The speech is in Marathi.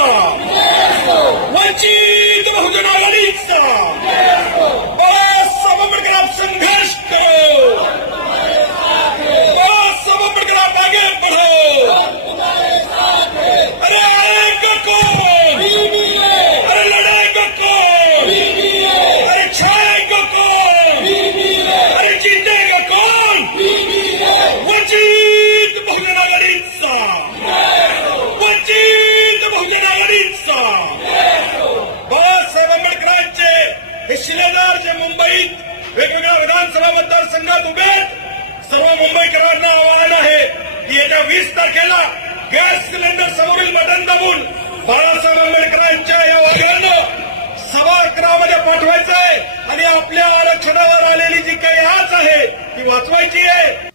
आघाडीचा वंचित बहुजन आघाडीचा बाळासाहेब आंबेडकर संघर्ष करो, बाळासाहेब आंबेडकर आप आगे बढ़ो। अरे आएगा कौन, अरे लड़ाएगा कौन, अरे छाएगा कौन, अरे जीतेगा कौन? वंचित बहुजन आघाडीचा, वंचित बहुजन आघाडीचा। बाळासाहेब आंबेडकरांचे हे शिलेदार जे मुंबईत वेगवेगळ्या विधानसभा मतदारसंघात उभे आहेत, सर्व मुंबईकरांना आवाहन आहे की येत्या 20 तारखेला गॅस सिलेंडर समोरील बटन दाबून बाळासाहेब आंबेडकरांच्या या वाघानं सभागृहामध्ये पाठवायचं आहे आणि आपल्या आरक्षणावर आलेली जी काही आच आहे ती वाचवायची आहे।